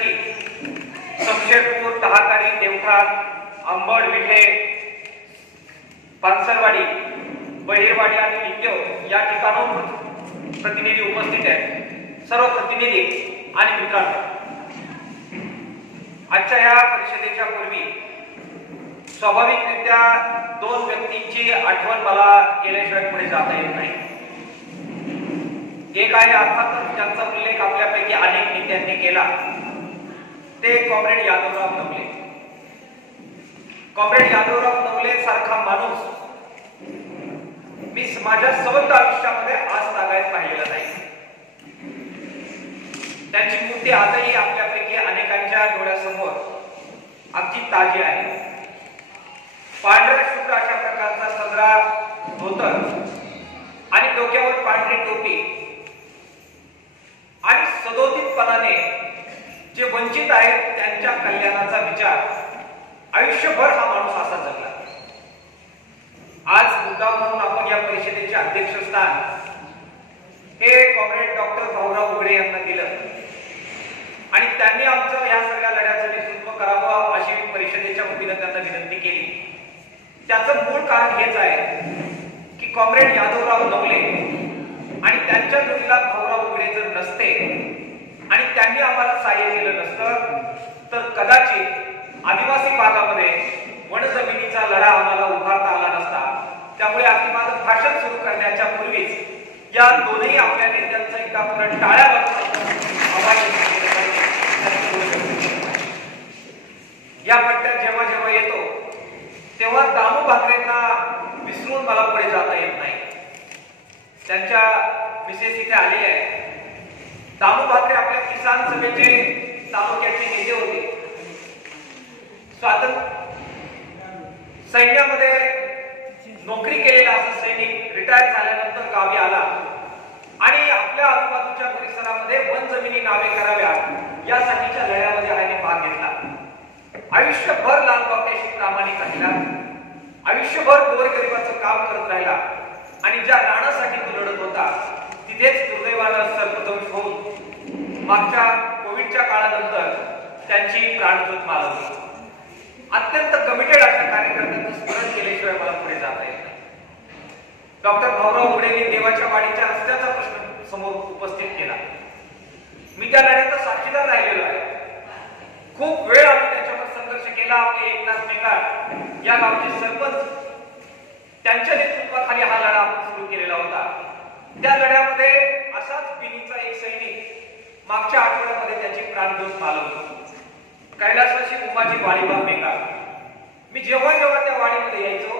करण्यासाठी समशेरपूर, टहाकारी, देवठाण, अंबड, विठे, पानसरवाडी, बहिरवाडी आणि नित्य या ठिकाणाहून प्रतिनिधी उपस्थित आहेत. सर्व प्रतिनिधी आणि मित्रांनो, आजच्या या परिषदेच्या पूर्वी स्वाभाविकरित्या दोन व्यक्तींची आठवण मला केल्याशिवाय पुढे जाता येत नाही. एक आहे अर्थातच ज्यांचा उल्लेख आपल्यापैकी अनेक नेत्यांनी केला, ते कॉम्रेड यादवराव नवले. कॉम्रेड यादवराव नवले सारखा माणूस मी माझ्या सवंत आयुष्यामध्ये आज तागायत पाहिलेला नाही. त्यांची मूर्ती आजही आपल्यापैकी अनेकांच्या डोळ्यासमोर अगदी ताजी आहे. पांढऱ्या शुभ्र अशा प्रकारचा सदरा, धोतर आणि डोक्यावर पांढरी टोपी आणि सदोदितपणाने जे वंचित आहेत त्यांच्या कल्याणाचा विचार आयुष्यभर हा माणूस असा जगला. आज मुद्दा म्हणून आपण या परिषदेचे अध्यक्षस्थान हे कॉम्रेड डॉक्टर भाऊराव उघडे यांना दिलं आणि त्यांनी आमचं या सगळ्या लढ्याचं नेतृत्व करावं अशी परिषदेच्या वतीनं त्यांना विनंती केली. त्याचं मूळ कारण हेच आहे की कॉम्रेड यादवराव नवले आणि त्यांच्या जोडीला भाऊराव उघडे जर नसते आणि त्यांनी आम्हाला सहाय्य केलं नसतं तर कदाचित आदिवासी भागामध्ये वनजमिनीचा लढा आम्हाला उभारता आला नसता. त्यामुळे अगदी माझं भाषण सुरू करण्याच्या पूर्वीच या दोनही आपल्या नेत्यांचं एकदा परत टाळ्या या पट्ट्यात जेव्हा जेव्हा येतो तेव्हा दामू भाकरेंना विसरून मला पुढे जाता येत नाही. त्यांच्या मिसेस इथे आलेले आहेत. दामू भाकरे आपल्या किसान सभेचे तालुक्याचे नेते होते. सैन्यामध्ये नोकरी केलेला असा सैनिक रिटायर झाल्यानंतर गावी आला आणि आपल्या आजूबाजूच्या परिसरामध्ये वन जमिनी नावे कराव्यात यासाठीच्या लढ्यामध्ये आईने भाग घेतला. आयुष्यभर लालबावट्याशी प्रामाणिक राहिला. आयुष्यभर गोरगरिबाचं काम करत राहिला आणि ज्या राणासाठी तो लढत होता तिथेच दुर्दैवानं सर्पदंश होऊन मागच्या कोविडच्या काळानंतर त्यांची प्राणज्योत मालवली. अत्यंत कमिटेड अशा कार्यकर्त्यांचं स्मरण केल्याशिवाय मला पुढे जाता येत नाही. डॉक्टर भाऊराव उघडेंनी देवाच्या वाडीच्या रस्त्याचा प्रश्न समोर उपस्थित केला. मी त्या लढ्याचा साक्षीदार राहिलेलो आहे. खूप वेळ आम्ही त्याच्यावर संघर्ष केला. आपले एकनाथ मेंगार या गावचे सरपंच त्यांच्या नेतृत्वाखाली हा लढा आपण सुरू केलेला होता. त्या लढ्यामध्ये असाच बिनीचा एक सैनिक मागच्या आठवड्यामध्ये त्याची प्राणज्योत मालवतो. कैलासवासी उमाजी वाडीभाऊ मेंगार. मी जेव्हा जेव्हा त्या वाडीमध्ये यायचो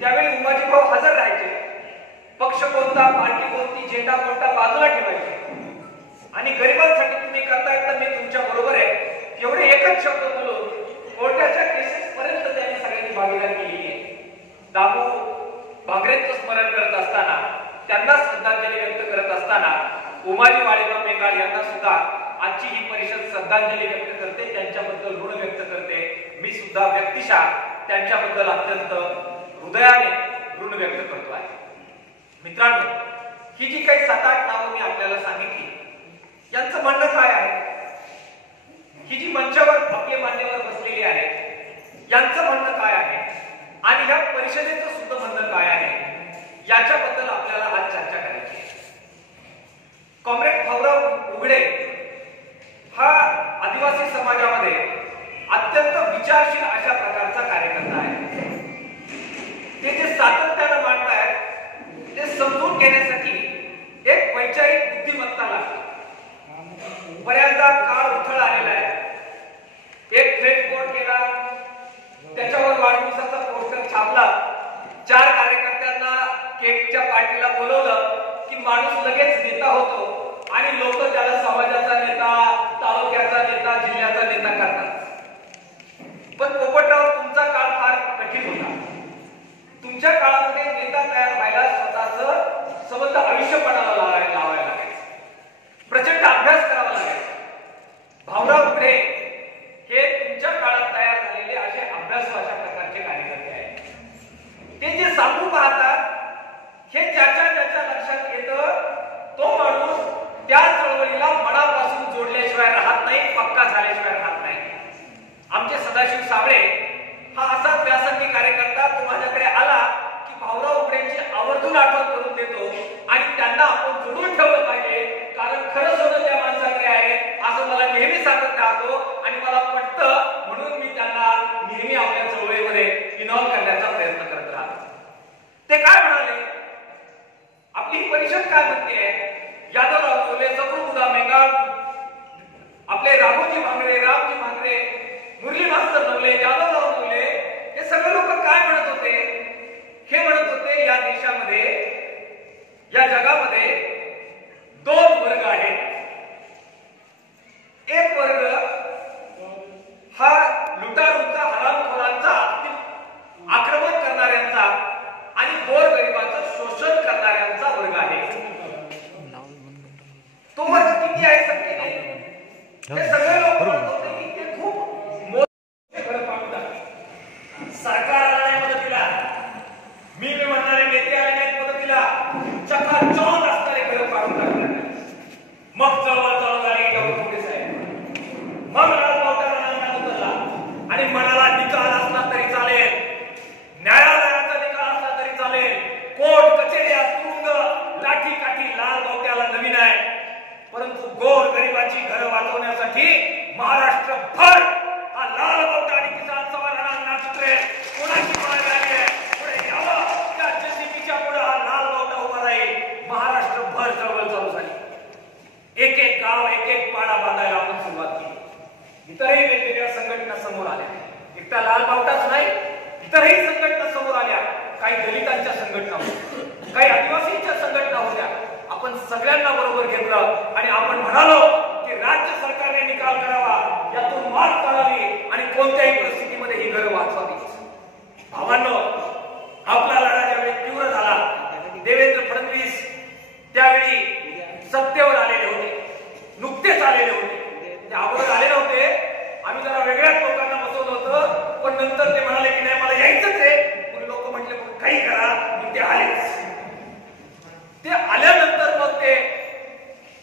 त्यावेळी उमाजीभाऊ हजर राहायचे. पक्ष कोणता, पार्टी कोणती, झेंडा कोणता बाजूला ठेवायचे आणि गरिबांसाठी तुम्ही करतायत तर मी तुमच्या बरोबर आहे एवढे एकच शब्द बोलून कोर्टाच्या केसेस पर्यंत त्यांनी सगळ्यांनी भागीदारी केली आहे. दामू भाकरेंचं स्मरण करत असताना, त्यांना श्रद्धांजली व्यक्त करत असताना उमाजी वाडीभाऊ मेंगार यांना सुद्धा आजची ही परिषद श्रद्धांजली व्यक्त करते, त्यांच्याबद्दल ऋण व्यक्त करते. मी सुद्धा व्यक्तिशः त्यांच्याबद्दल अत्यंत हृदयाने ऋण व्यक्त करतो आहे. मित्रांनो, ही जी काही 7-8 नावं मी आपल्याला सांगितली यांचं म्हणणं काय आहे? ही जी मंचावर आपले मान्यवर बसलेली आहेत यांचं म्हणणं काय आहे आणि ह्या परिषदेचं सुद्धा म्हणणं काय आहे याच्याबद्दल आपल्याला आज चर्चा करायची आहे. कॉम्रेड भाऊराव उघडे हा आदिवासी समाजामध्ये अत्यंत विचारशील अशा प्रकारचा कार्यकर्ता आहे. ते जे सातत्यानं मांडतायत ते समजून घेण्यासाठी एक वैचारिक बुद्धिमत्ता सदाशिव साबळे हा असाच व्यासंगी कार्यकर्ता तो माझ्याकडे आला की भाऊराव उघड्यांची आवर्जून आठवण करून देतो आणि त्यांना आपण जोडून ठेवलं पाहिजे, कारण खरं सोनं त्या माणसाकडे आहे असं मला नेहमी सांगत राहतो आणि मला पटतं, म्हणून मी त्यांना नेहमी आपल्या चळवळीमध्ये इन्व्हॉल्व करण्याचा प्रयत्न करत राहतो. ते काय म्हणाले, आपली ही परिषद काय म्हणते, यादवराव नवले, सफरुद्दा मेंगाळ, आपले राघोजी भांगरे, रामजी भांगरे, मुरली मास्तर नवले, यादवराव नवले, हे सगळे लोक काय म्हणत होते, हे म्हणत होते या देशामध्ये, या जगामध्ये दोन वर्ग आहेत. एक वर्ग हा लुटारूंचा, हरामखोरांचा, आक्रमण करणाऱ्यांचा आणि गोरगरिबांचं शोषण करणाऱ्यांचा वर्ग आहे. तो वर्ग किती आहे सांगते नाही. हे सगळे लोक म्हणत होते की ते खूप मोठे घर पाडतात. सरकार आला नाही मदतीला, मी म्हणणारे नेते आले नाहीत मदतीला, चकाचौंध असणारे घर पाडून टाकतात. मग चळवळ झाली डॉक्टर मोठे साहेब, मग राजभावतांना नाव उतरला आणि म्हणाला निकाल असला तरी चालेल, न्यायालयाचा निकाल असला तरी चालेल, कोर्ट कचेऱ्या, तुरुंग, लाठी काठी लाल बावट्याला नवीन आहे, परंतु गोर गरिबाची घरं वाचवण्यासाठी महाराष्ट्रभर हा लाल बावटा आणि किसान सभा नाचतोय. कोणाची पाय लागली आहे, पुढे यावं, त्या जेसीबीच्या पुढे हा लाल बावटा उभा राहील. महाराष्ट्रभर चळवळ चालू झाली. एक एक गाव, एक एक पाडा बांधायला आपण सुरुवात केली. इतरही वेगवेगळ्या संघटना समोर आल्या. एकटा लाल बावटाच नाही, इतरही संघटना समोर आल्या. काही दलितांच्या संघटना होत्या, काही आदिवासींच्या संघटना होत्या. आपण सगळ्यांना बरोबर घेतलं आणि आपण म्हणालो की राज्य सरकारने निकाल करावा, यातून मात काढावी आणि कोणत्याही परिस्थितीमध्ये ही घरं वाचवावी. भावांनो, आपला लढा ज्यावेळी तीव्र झाला, देवेंद्र फडणवीस त्यावेळी सत्तेवर आलेले होते, नुकतेच आलेले होते. ते अगोदर आले नव्हते, आम्ही जरा वेगळ्याच लोकांना बसवलं होतं, पण नंतर ते म्हणाले की नाही मला यायचंच आहे. कोणी लोक म्हटले काही करा, पण ते आलेच. ते आल्यानंतर मग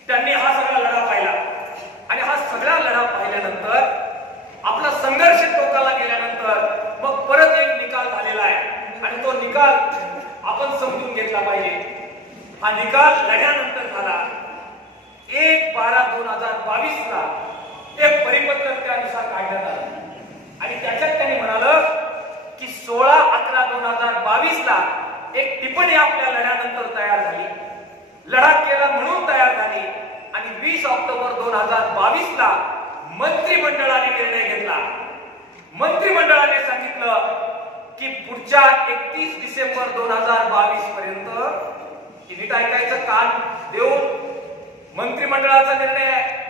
त्यांनी हा सगळा लढा पाहिला आणि हा सगळा लढा पाहिल्यानंतर आपला संघर्ष टोकाला गेल्यानंतर मग परत एक निकाल झालेला आहे आणि तो निकाल आपण समजून घेतला पाहिजे. हा निकाल लढ्यानंतर झाला. 1/12/2022 ला एक परिपत्रक त्यानुसार काढण्यात आलं आणि त्याच्यात त्यांनी म्हणालं की 16/11/2022 ला एक टिप्पणी आपल्या लढ्यानंतर तयार झाली, लढा केला म्हणून तयार झाली आणि 20 ऑक्टोबर 2022 ला मंत्रिमंडळाने निर्णय घेतला. मंत्रिमंडळाने सांगितलं की पुढच्या 31 डिसेंबर 2022 पर्यंत, नीट ऐकायचं, कान देऊन मंत्रिमंडळाचा निर्णय आहे.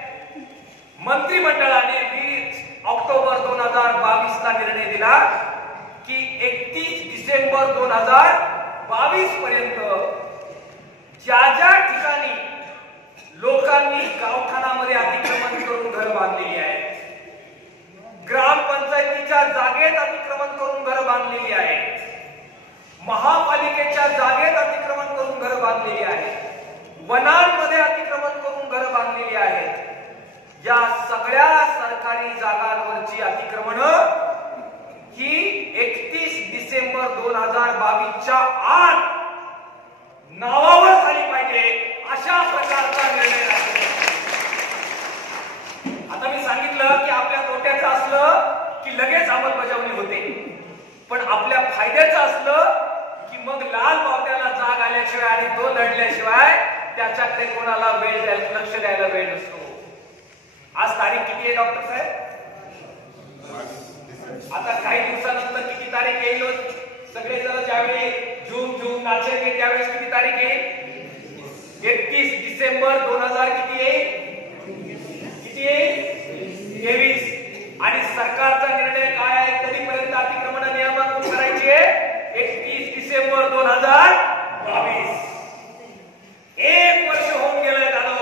मंत्रिमंडळाने 20 ऑक्टोबर 2022 ला निर्णय दिला की 31 डिसेंबर 2022 पर्यंत ज्या ज्या ठिकाणी लोकांनी गावठाणामध्ये अतिक्रमण करून घर बांधलेली आहे, ग्रामपंचायतीच्या जागेत अतिक्रमण करून घर बांधलेली आहे, महापालिकेच्या जागेत अतिक्रमण करून घर बांधलेली आहे, वनांमध्ये अतिक्रमण करून घर बांधलेली आहेत, या सगळ्या सरकारी जागांवरची अतिक्रमण ही 31 डिसेंबर 2022च्या आत नावावर झाली पाहिजे, अशा प्रकारचा निर्णय आहे. आता मी सांगितलं की आपल्या तोट्याचं असलं की लगेच अंमलबजावणी होते, पण आपल्या फायद्याचं असलं की मग लाल बावट्याला जाग आल्याशिवाय आणि तो लढल्याशिवाय त्याच्याकडे कोणाला वेळ द्यायला, लक्ष द्यायला वेळ नसतो. आज तारीख किती आहे डॉक्टर साहेब? आता काही दिवसानंतर किती तारीख येईल? सगळेजण ज्यावेळी झूम नाचेल त्यावेळेस किती तारीख येईल? 31 डिसेंबर 2000 किती येईल? किती येईल? 23. आणि सरकारचा निर्णय काय आहे? कधीपर्यंत अतिक्रमण नियमावली करायची आहे? 31 डिसेंबर 2022. एक वर्ष होऊन गेलं झालं,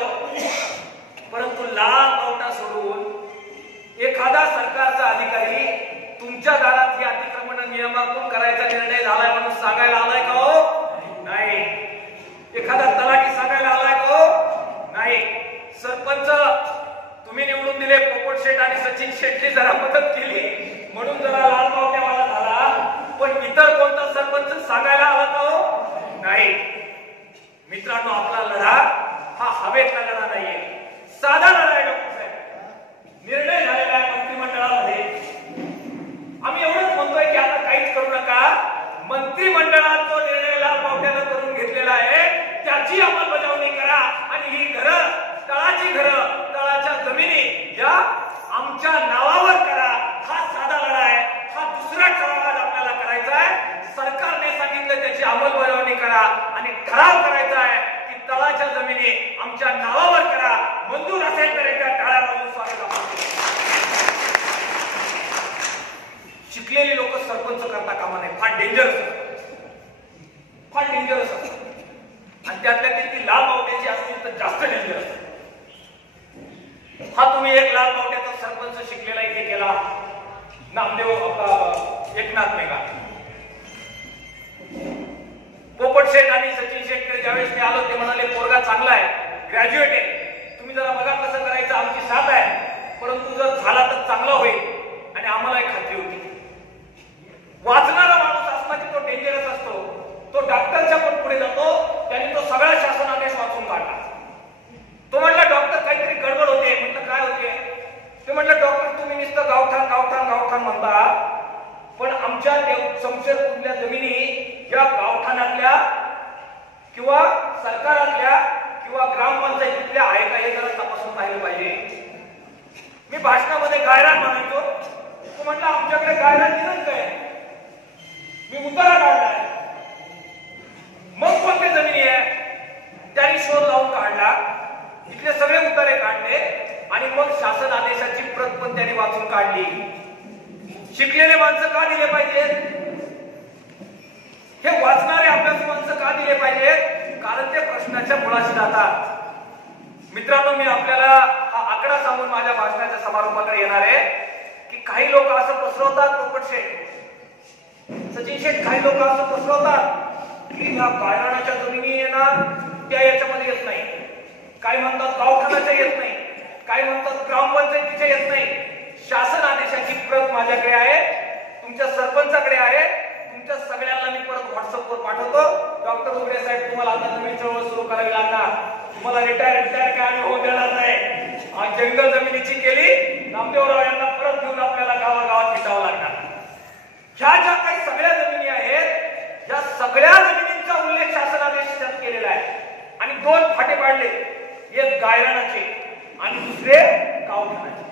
परंतु लाल बावटा सोडून एखादा सरकारचा अधिकारी तुमच्या दारात ही अतिक्रमण नियमावली करायचा निर्णय झालाय म्हणून सांगायला आलाय का हो? नाही. एखादा तलाठी सांगायला आलाय का हो? नाही. सरपंच तुम्ही निवडून दिले, पोपट शेठ आणि सचिन शेट्टी जरा मदत केली, म्हणून जरा लाल पावट्यावाला झाला, पण इतर कोणता सरपंच सांगायला आला का हो? नाही मित्रांनो, आपला लढा हा हवेतला लढा नाहीये, साधा लढा आहे डॉक्टर साहेब. निर्णय झालेला आहे मंत्रिमंडळामध्ये. आम्ही एवढंच म्हणतोय की आता काहीच करू नका. मंत्रिमंडळात जो निर्णय लाल पावट्यानं करून घेतलेला आहे त्याची अंमलबजावणी करा आणि ही घरं, तळाची घरं, तळाच्या जमिनी या आमच्या नावावर करा. हा साधा लढा आहे. हा दुसरा ठराव आज आपल्याला करायचा आहे. सरकारने सांगितलं त्याची अंमलबजावणी करा आणि ठराव करायचा आहे की तळाच्या जमिनी आमच्या नावावर करा. मंजूर असेल तर एका टाळ्या वाजवून स्वागत आपण. शिकलेली लोक सरपंच करता कामा नये. फार डेंजरस असतात आणि त्यातल्या ती लाल पावट्याची असतील तर जास्त डेंजरस. हा तुम्ही एक लाल पावट्याचा सरपंच शिकलेला इथे केला, नामदेव एकनाथ मेघा. पोपट शेठ आणि सचिन शेठ ज्यावेळेस मी आलो ते म्हणाले पोरगा चांगला आहे, ग्रॅज्युएट आहे, तुम्ही जरा बघा कसं करायचं, आमची साथ आहे, परंतु जर झाला तर चांगला होईल. आणि आम्हाला एक खात्री होती, वाचणारा माणूस असला की तो डेंजरस असतो. तो डॉक्टरच्या पण पुढे जातो. त्यांनी तो सगळा शासनादेश वाचून काढला. तो म्हटला डॉक्टर काहीतरी गडबड होते. म्हटलं काय होते? ते म्हटलं डॉक्टर तुम्ही नुसतं गावठाण गावठाण गावठाण म्हणता, पण आमच्या शमशेरपूरल्या जमिनी या गावठाणातल्या किंवा सरकारातल्या किंवा ग्रामपंचायतीतल्या आहे का हे जरा तपासून पाहिलं पाहिजे. मी भाषणामध्ये गायरान म्हणायचो. तो म्हटलं आमच्याकडे गायरान दिसत काय? मी उतारा काढलाय. मग कोणत्या जमिनी आहे त्यांनी शोध लावून काढला. इथले सगळे उतारे काढले आणि मग शासन आदेशाची प्रत पण त्यांनी वाचून काढली. शिकलेले माणसं का दिले पाहिजेत? हे वाचणारे अभ्यासू माणसं का दिले पाहिजेत? कारण ते प्रश्नाच्या मुळाशी जातात. मित्रांनो, मी आपल्याला हा आकडा सांगून माझ्या भाषणाच्या समारोपाकडे येणार आहे की काही लोक असं पसरवतात, पोपट शेठ, सचिन शेठ, काही लोक असं पसरवतात की ह्या गायरानाच्या जमिनी येणार त्या याच्यामध्ये येत नाही. काय म्हणतात गावठाणाच्या येत नाही, काय म्हणतात ग्रामपंचायतीच्या येत नाही. शासन आदेशाची प्रत माझ्याकडे आहे, तुमच्या सरपंचाकडे आहे. तुमच्या सगळ्यांना मी परत व्हॉट्सअपवर पाठवतो. डॉक्टर उघडे साहेब, तुम्हाला आता नवीन चळवळ सुरू करावी लागणार. तुम्हाला रिटायर काय आम्ही होऊ देणार नाही. जंगल जमिनीची केली, नामदेवराव यांना परत घेऊन आपल्याला गावागावात फिटावं लागणार. ह्या ज्या काही सगळ्या जमिनी आहेत, या सगळ्या जमिनींचा उल्लेख शासनादेशात केलेला आहे. आणि दोन फाटे पाडले, एक गायरानाचे आणि दुसरे गावठाणाचे.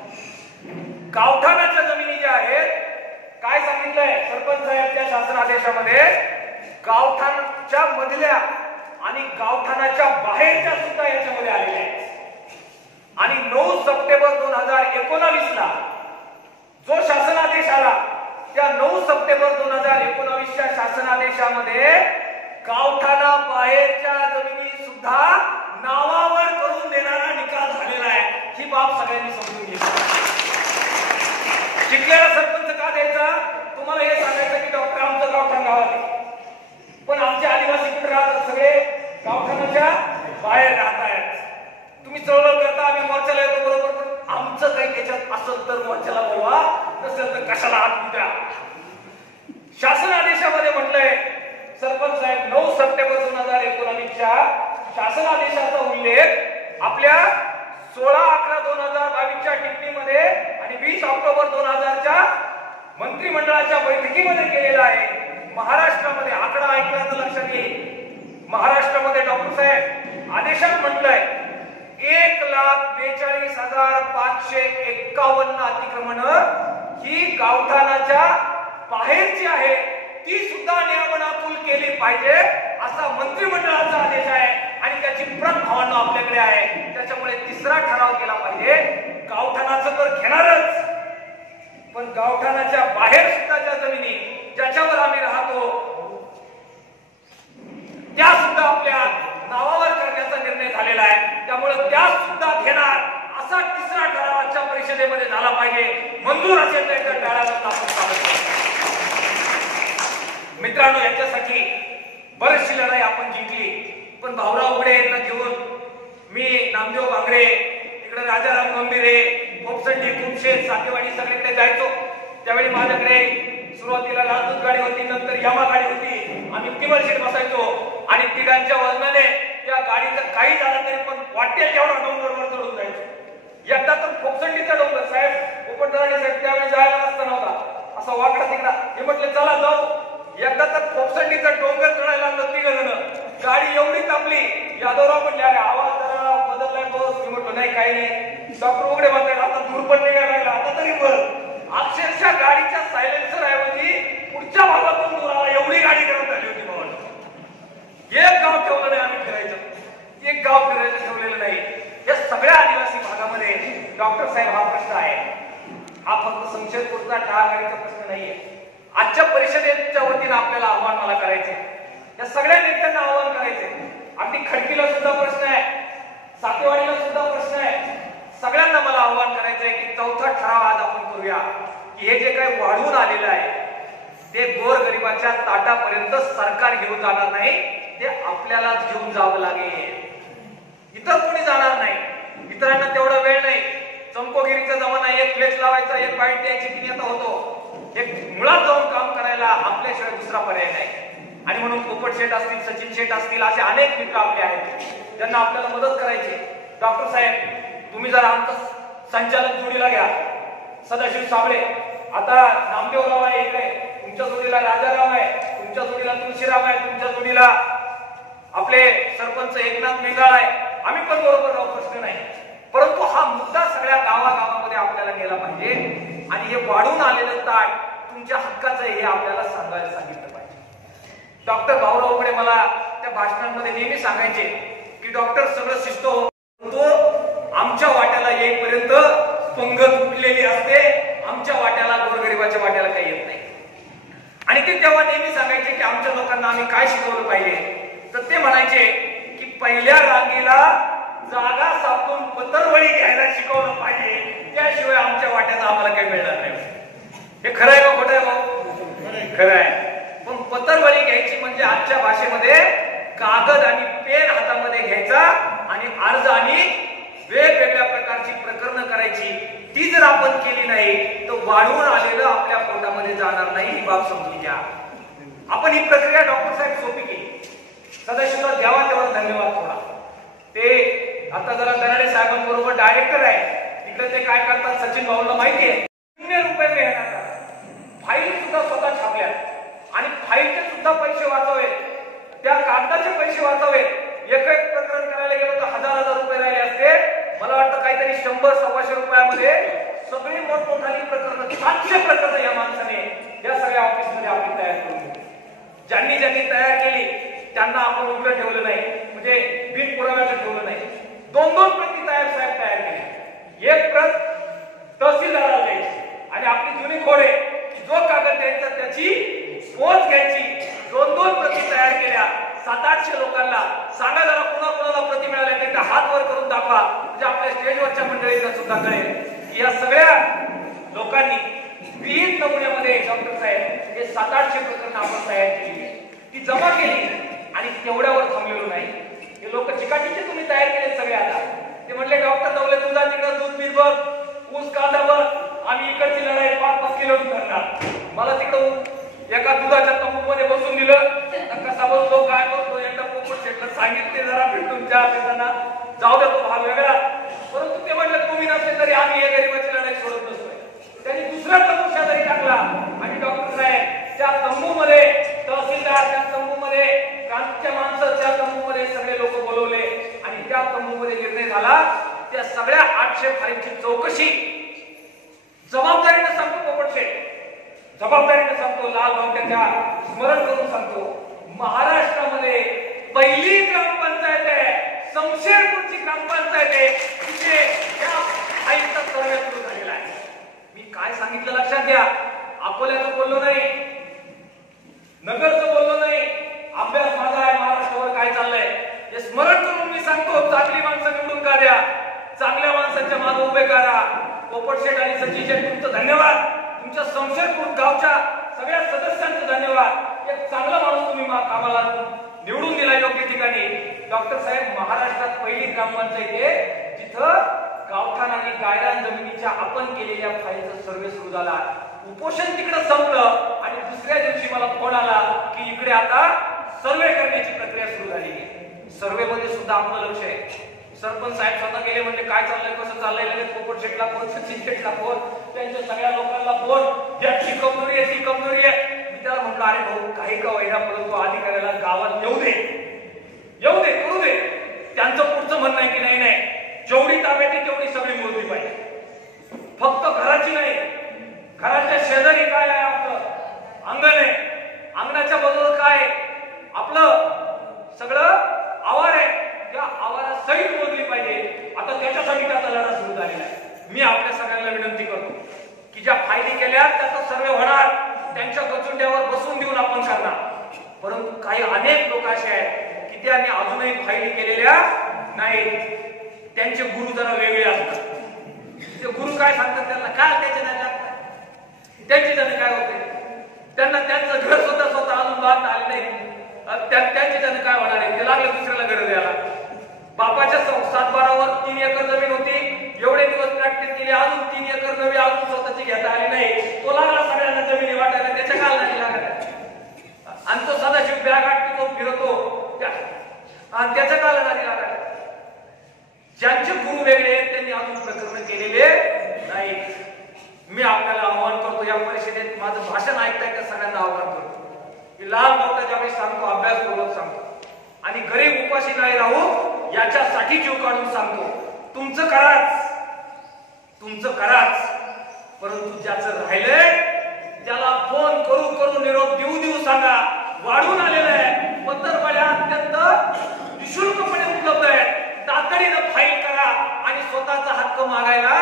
गावठाणाच्या जमिनी ज्या आहेत, काय सांगितलंय सरपंच साहेबच्या शासनादेशामध्ये, गावठाणाच्या मधल्या आणि गावठाणाच्या बाहेरच्या सुद्धा याच्यामध्ये आलेल्या आहेत. आणि 9 सप्टेंबर 2019 ला जो शासनादेश आला, त्या 9 सप्टेंबर 2019च्या शासनादेशामध्ये गावठाणा बाहेरच्या जमिनी सुद्धा नावावर करून देणारा निकाल झालेला आहे. ही बाब सगळ्यांनी समजून घ्यायची. शिकलेला सरपंच का द्यायचा? तुम्हाला हे सांगायचं की डॉक्टर आमचं गावठाण गावात आहे, पण आमचे आदिवासी कुठे राहतात? सगळे गावठाणाच्या बाहेर राहत आहेत. तुम्ही चळवळ करता, आम्ही मोर्चाला येतो बरोबर, पण आमचं काही त्याच्यात असेल तर मोर्चाला बोलवा, नसेल तर कशाला हात द्या. शासन आदेशामध्ये म्हटलंय सरपंच साहेब, 9 सप्टेंबर 2019च्या शासन आदेशाचा उल्लेख आपल्या 16/11/2022च्या टिप्पणीमध्ये आणि 20 ऑक्टोबर 2000च्या मंत्रिमंडळाच्या बैठकीमध्ये केलेला आहे. महाराष्ट्रामध्ये आकडा ऐकला तर लक्षात येईल. महाराष्ट्रामध्ये डॉक्टर साहेब आदेशात म्हटलंय 1,42,551 अतिक्रमण ही गावठाणाच्या बाहेरची आहे, ती सुद्धा नियमनातूल केली पाहिजे असा मंत्रिमंडळाचा आदेश आहे. आणि त्याची प्रत भावांना आपल्याकडे आहे. त्याच्यामुळे तिसरा ठराव केला पाहिजे. गावठाणाचं तर घेणारच, पण गावठाणाच्या बाहेर सुद्धा ज्या जमिनी ज्याच्यावर आम्ही राहतो त्या सुद्धा आपल्या नावावर करण्याचा निर्णय झालेला आहे. त्यामुळे त्या सुद्धा घेणार असा तिसरा ठराव आजच्या परिषदेमध्ये झाला पाहिजे. मंजूर असेल तर त्या टाळ्याला आपण स्वागत करतो. मित्रांनो, याच्यासाठी बरीचशी लढाई आपण जिंकली, पण भाऊराव उघडे यांना घेऊन मी, नामदेव बांगरे, तिकडे राजाराम गंभीरे, पोपसंडी, कुमशेत, सातेवाडी सगळीकडे जायचो. त्यावेळी माझ्याकडे सुरुवातीला राजदूत गाडी होती, नंतर यामा गाडी होती. आम्ही टेबल सीट बसायचो आणि तिघांच्या वजनाने त्या गाडीचं काही झालं तरी पण वाटेल तेवढा डोंगरवर चढून जायचो. एकदा तर खोपसंडीचा डोंगर, साहेब पोपटराणे साहेब त्यावेळी जायला नसता नव्हता, असा वाकडा तिकडा. हे म्हटले चला जाऊ. एकदा तर खोपसंडीचा डोंगर चढायला लागलं तिघजण. गाडी एवढी तापली, यादवराव म्हटले अरे आवाज जरा बदललाय बस. मी म्हटलं नाही काही नाही. डॉक्टर उघडे म्हणतात आता दूर पण निघायला लागला, आता तरी बरं. अक्षरशः गाडीच्या सायलेन्सर ऐवजी पुढच्या भागातून दूर आला एवढी गाडी करत आली होती भावाला. एक गाव ठेवलं नाही आम्ही फिरायचं, एक गाव फिरायचं ठेवलेलं नाही. या सगळ्या आदिवासी भागामध्ये डॉक्टर साहेब हा प्रश्न आहे. हा फक्त संशयपूरचा टाळागाडीचा प्रश्न नाहीये. आजच्या परिषदेच्या वतीनं आपल्याला आव्हान मला करायचे, या सगळ्या नेत्यांना आव्हान करायचे. अगदी खडकीला सुद्धा प्रश्न आहे, सातेवाडीला सुद्धा प्रश्न आहे. सगळ्यांना मला आव्हान करायचंय की चौथा ठराव आज आपण करूया की हे जे काही वाढून आलेलं आहे ते गोरगरिबाच्या ताटापर्यंत सरकार घेऊन जाणार नाही, ते आपल्याला घेऊन जावं लागेल. इतर कोणी जाणार नाही. इतरांना तेवढा वेळ नाही. चमकोगिरीचा जमाना, एक फ्लेक्स लावायचा, एक बाईट द्यायची की आता होतो. एक मुळात जाऊन काम करायला आपल्याशिवाय दुसरा पर्याय नाही. आणि म्हणून पोपट शेठ असतील, सचिन शेठ असतील, असे अनेक मित्र आपले आहेत त्यांना आपल्याला मदत करायची. डॉक्टर साहेब तुम्ही जरा आमचं संचालक जोडीला घ्या. सदाशिव साबळे, आता नामदेवराव आहे इकडे, तुमच्या जोडीला राजाराम आहे, तुमच्या जोडीला तुळशीराम आहे, तुमच्या जोडीला आपले सरपंच एकनाथ मेघाळ आहे. आम्ही पण बरोबर राहू, प्रश्न नाही. परंतु हा मुद्दा सगळ्या गावागावामध्ये आपल्याला गेला पाहिजे आणि हे वाढून आलेलं ताट तुमच्या हक्काचं हे आपल्याला सांगायला सांगितलं पाहिजे. डॉक्टर भाऊरावकडे मला त्या भाषणांमध्ये नेहमी सांगायचे की डॉक्टर सगळं शिस्त आमच्या वाट्याला येईपर्यंत पंगत उठलेली असते, आमच्या वाट्याला गोरगरिबाच्या वाट्याला काही येत नाही. आणि ते तेव्हा नेहमी सांगायचे की आमच्या लोकांना आम्ही काय शिकवलं पाहिजे. तर ते म्हणायचे की पहिल्या रांगेला जागा सापडून पत्रवळी घ्यायला शिकवलं पाहिजे, त्याशिवाय आमच्या वाट्याचा आम्हाला काही मिळणार नाही. हे खरं आहे का खोटं आहे भाऊ? खरं आहे. पण पत्रवळी घ्यायची म्हणजे आजच्या भाषेमध्ये कागद आणि पेन हातामध्ये घ्यायचा आणि अर्ज आणि वेगवेगळ्या प्रकारची प्रकरणं करायची. ती जर आपण केली नाही तर वाढून आलेलं आपल्या पोटामध्ये जाणार नाही, ही बाब समजून घ्या. आपण ही प्रक्रिया डॉक्टर साहेब सोपी केली. सदाशिवराव द्यावा तेव्हा धन्यवाद थोडा. ते आता जरा दराडे साहेबांबरोबर डायरेक्टर आहे तिकडे, ते काय करतात सचिन भाऊला माहिती आहे, ₹0 मिळणार. फाईल सुद्धा स्वतः छापल्या आणि फाईलचे सुद्धा पैसे वाचवे, त्या कागदाचे पैसे वाचवे. एक एक प्रकरण करायला गेलो तर हजार रुपये राहिले असते. मला वाटतं काहीतरी 100-125 रुपयामध्ये सगळी मोठमोठाली प्रकरणं, 700 प्रकरणं या माणसाने या सगळ्या ऑफिसमध्ये आपण तयार करून, ज्यांनी तयार केली त्यांना आपण उघडं ठेवलं नाही, म्हणजे बिनपुराव्याचं ठेवलं नाही. 2-2 प्रती साहेब तयार केली. एक प्रत तहसीलदाराला द्यायची आणि आपली जुनी खोडे जो कागद द्यायचा त्याची पोच घ्यायची. 2-2 प्रती तयार केल्या. 700-800 लोकांना सांगा जरा कोणाकोणाला प्रति मिळाल्या ते हात वर करून दाखवा, म्हणजे आपल्या स्टेजवरच्या मंडळींना सुद्धा कळेल की या सगळ्या लोकांनी विहित नमुन्यामध्ये डॉक्टर साहेब हे 700-800 प्रकरण आपण तयार केली, ती जमा केली आणि तेवढ्यावर थांबलेलो नाही. हे लोक चिकाटीचे तुम्ही तयार केले सगळे. आता ते म्हणले डॉक्टर दवले तुझा तिकडं दूध बीज बघ, ऊस कांदा बघ, आम्ही इकडची लढाई 5-5 किलोमीटर करणार. मला तिकडं एका दुधाच्या तंबूमध्ये बसून दिलं, कसा बसलो काय बसलो, एकदा पोपट शेटला सांगितले जरा भेटून चहा पिताना जाऊ द्या तो भाग वेगळा. परंतु ते म्हटलं तुम्ही नसले तरी आम्ही या गरिबाची लढाई सोडत नसतोय. त्यांनी दुसरा तंबू शेजारी टाकला आणि डॉक्टर साहेब त्या तंबूमध्ये, तहसीलदार त्या तंबूमध्ये, क्रांतीच्या माणसं त्या तंबूमध्ये सगळे लोक बोलवले आणि त्या तंबूमध्ये निर्णय झाला त्या सगळ्या 800 फाईलची चौकशी जबाबदारीने सांगतो पोपट शेठ, जबाबदारीने सांगतो, लाल बावट्याच्या स्मरण करून सांगतो, महाराष्ट्रामध्ये पहिली ग्रामपंचायत आहे, शमशेरपूरची ग्रामपंचायत आहे, तिथे या फाईलचा सर्वे सुरू झालेला आहे. मी काय सांगितलं लक्षात घ्या. अकोल्याचं बोललो नाही, नगरचं बोललो नाही, अभ्यास माझा आहे महाराष्ट्रावर काय चाललंय हे स्मरण करून मी सांगतो. चांगली माणसं निवडून का द्या, चांगल्या माणसांच्या मागे उभे करा. पोपट शेठ आणि सचिन शेठ तुमचं धन्यवाद, तुमच्या शमशेरपूर गावच्या सगळ्या सदस्यांचं धन्यवाद. एक चांगला माणूस तुम्ही कामाला निवडून दिला योग्य ठिकाणी. डॉक्टर साहेब महाराष्ट्रात पहिली ग्रामपंचायत आहे जिथं गावठाण आणि गायरान जमिनीच्या आपण केलेल्या फाईलचा सर्वे सुरू झाला. उपोषण तिकडे संपलं आणि दुसऱ्या दिवशी मला फोन आला की इकडे आता सर्वे करण्याची प्रक्रिया सुरू झाली आहे. सर्वे मध्ये सुद्धा आपलं लक्ष आहे. सरपंच साहेब स्वतः गेले म्हणजे काय चाललंय कसं चाललंय, लगेच पोपट शेटला फोन, सचिन शेटला फोन, त्यांच्या सगळ्या लोकांना फोन, ज्याची कमजोरी आहे ती कमजोरी आहे. मी त्याला म्हटलं अरे भाऊ काही का वैरा परंतु अधिकाऱ्याला गावात येऊ दे करू दे. त्यांचं पुढचं म्हणणं आहे की नाही नाही जेवढी ताब्यात आहे तेवढी सगळी मोजली पाहिजे, फक्त घराची नाही. घराच्या शेजारी काय आहे आपलं अंगण आहे, अंगणाच्या बाजूला काय आपलं सगळं आवार आहे, त्या आवारात सहित मोजली पाहिजे. आता त्याच्यासाठी त्याचा लढा सुरू झालेला आहे. मी आपल्या सगळ्यांना विनंती करतो की ज्या फायली केल्या त्याचा सर्वे होणार, त्यांच्या गचुंड्यावर बसून देऊन आपण करणार. परंतु काही अनेक लोक असे आहेत की त्यांनी अजूनही फायली केलेल्या नाहीत. त्यांचे गुरु जरा वेगळे असतात. ते गुरु काय सांगतात त्यांना काय त्याचे नाही लागतात, त्यांचे त्याने काय होते, त्यांना त्यांचं घर स्वतः अजून बांधता आले नाही, त्यांचे त्याने काय होणार आहे. ते लागले दुसऱ्याला घर द्यायला. बापाच्या 7-12वर 3 एकर जमीन होती, एवढे दिवस प्रॅक्टिस केली, अजून 3 एकर जमीन अजून स्वतःची घेता आली नाही. तो लागला सगळ्यांना जमिनी वाटायला, त्याच्या काल नाही लागत. आणि तो सदाशिव बॅग आटतो फिरतो त्याच्या काल नाही लागत. ज्यांचे गुरु वेगळे त्यांनी अजून प्रकरण केलेले नाही. मी आपल्याला आव्हान करतो, या परिषदेत माझं भाषण ऐकताय का सगळ्यांना आव्हान करतो की लाल बावटा ज्यावेळी सांगतो अभ्यासपूर्वक सांगतो आणि गरीब उपाशी नाही राहू याच्यासाठी जीव काढून सांगतो. तुमचं कराच, परंतु ज्याचं राहिलंय त्याला फोन करू निरोप देऊ सांगा. वाढून आलेलं आहे, पत्रवाड्या अत्यंत निशुल्कपणे उपलब्ध आहेत. तातडीनं फाईल करा आणि स्वतःचा हक्क मागायला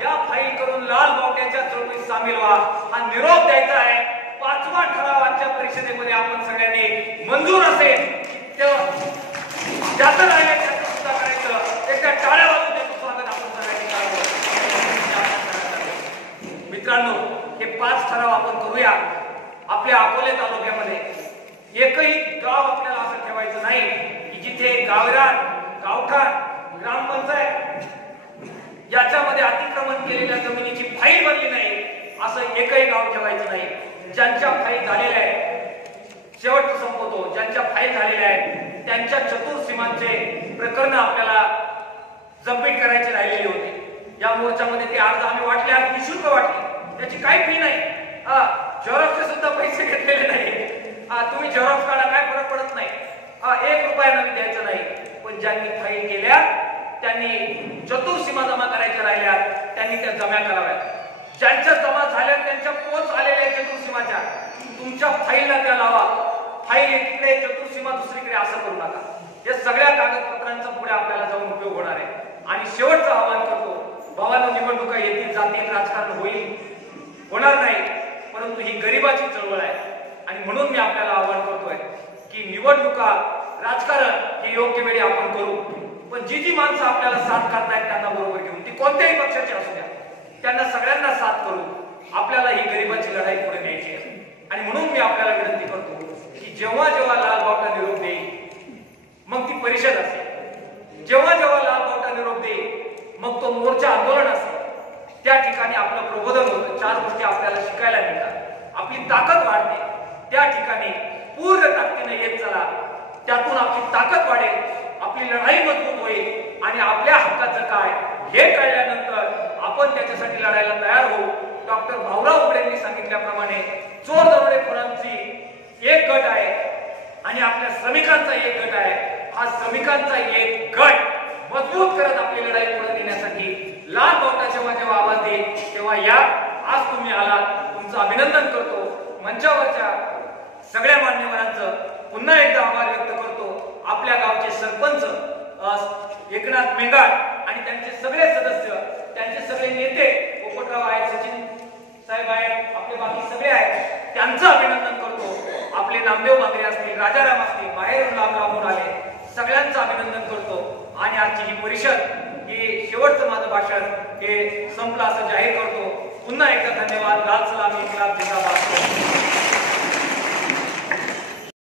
या फाईल करून लाल बावट्याच्या चळवळीत सामील व्हा. हा निरोप द्यायचा आहे. 5वा ठराव आजच्या परिषदेमध्ये आपण सगळ्यांनी मंजूर असेल तेव्हा ज्याचं राहिलं त्याचं सुद्धा करायचं. एकदा टाळ्या वाजवून त्याचं स्वागत आपण सगळ्यांनी करावं. मित्रांनो, हे 5 ठराव आपण करूया. आपल्या अकोले तालुक्यामध्ये एकही गाव आपल्याला असं ठेवायचं नाही की जिथे गावरान गावठाण ग्रामपंचायत याच्यामध्ये अतिक्रमण केलेल्या जमिनीची फाईल बनली नाही असं एकही गाव ठेवायचं नाही. ज्यांच्या फाईल झालेल्या आहेत, शेवटचं संपवतो, ज्यांच्या फाईल झालेल्या आहेत त्यांच्या चतुर्सीमांचे प्रकरण आपल्याला सबमिट करायचे राहिलेले होते. या मोर्चामध्ये ते अर्ज आम्ही वाटले, आज निशुल्क वाटले, त्याची काही फी नाही. झेरॉक्सचे सुद्धा पैसे घेतलेले नाही. तुम्ही झेरॉक्स काढा, काय फरक पडत नाही. 1 रुपया नवीन द्यायचं नाही. पण ज्यांनी फाईल केल्या त्यांनी चतुर्सीमा जमा करायच्या राहिल्या, त्यांनी त्या जमा कराव्यात. ज्यांच्या जमा झाल्या त्यांच्या पोच आलेल्या चतुर्सीमाच्या तुमच्या फाईलला त्या लावा. फाईल एकीकडे चतुर्सीमा दुसरीकडे असं करू नका. या सगळ्या कागदपत्रांचा पुढे आपल्याला जाऊन उपयोग होणार आहे. आणि शेवटचं आवाहन करतो, भावांनो, निवडणुका येतील, जातील, राजकारण होणार नाही, परंतु ही गरिबाची चळवळ आहे. आणि म्हणून मी आपल्याला आवाहन करतोय की निवडणुका राजकारण हे योग्य वेळी आपण करू. पण जी माणसं आपल्याला साथ करतायत त्यांना बरोबर घेऊन, ती कोणत्याही पक्षाची असू द्या, त्यांना सगळ्यांना साथ करू. आपल्याला ही गरिबाची लढाई पुढे न्यायची आहे. आणि म्हणून मी आपल्याला विनंती करतो की जेव्हा लाल बावटा निरोप देईल मग ती परिषद असेल, जेव्हा लाल बावटा निरोप देईल मग तो मोर्चा आंदोलन असेल, त्या ठिकाणी आपलं प्रबोधन होतं. 4 गोष्टी आपल्याला शिकायला मिळतात, आपली ताकद वाढते. त्या ठिकाणी पूर्ण ताकदीने येत चला, त्यातून आपली ताकद वाढेल, आपली लढाई मजबूत होईल आणि आपल्या हक्काचं काय हे कळल्यानंतर आपण त्याच्यासाठी लढायला तयार होऊ. डॉक्टर भाऊराव उबळेंनी सांगितल्याप्रमाणे चोर दरोडेखोरांची एक गट आहे आणि आपल्या श्रमिकांचा एक गट आहे. हा श्रमिकांचा एक गट मजबूत करत आपली लढाई पुढे नेण्यासाठी लाल बावटा जेव्हा आवाज देईल तेव्हा या. आज तुम्ही आलात, तुमचं अभिनंदन करतो. मंचावरच्या सगळ्या मान्यवरांचं पुन्हा एकदा आभार व्यक्त करतो. आपल्या गावचे सरपंच एकनाथ मेंगाड आणि त्यांचे सगळे सदस्य, त्यांचे सगळे नेते, पोपटराव आहेत, सचिन साहेब आहेत, आपले बाकी सगळे आहेत, त्यांचं अभिनंदन करतो. आपले नामदेव मांगरे असतील, राजाराम असतील, बाहेरून लांबून आले, सगळ्यांचं अभिनंदन करतो. आणि आजची ही परिषद, ही शेवटचं माझं भाषण हे संपलं असं जाहीर करतो. पुन्हा एकदा धन्यवाद. लाल सलामी, इन्कलाब जिंदाबाद.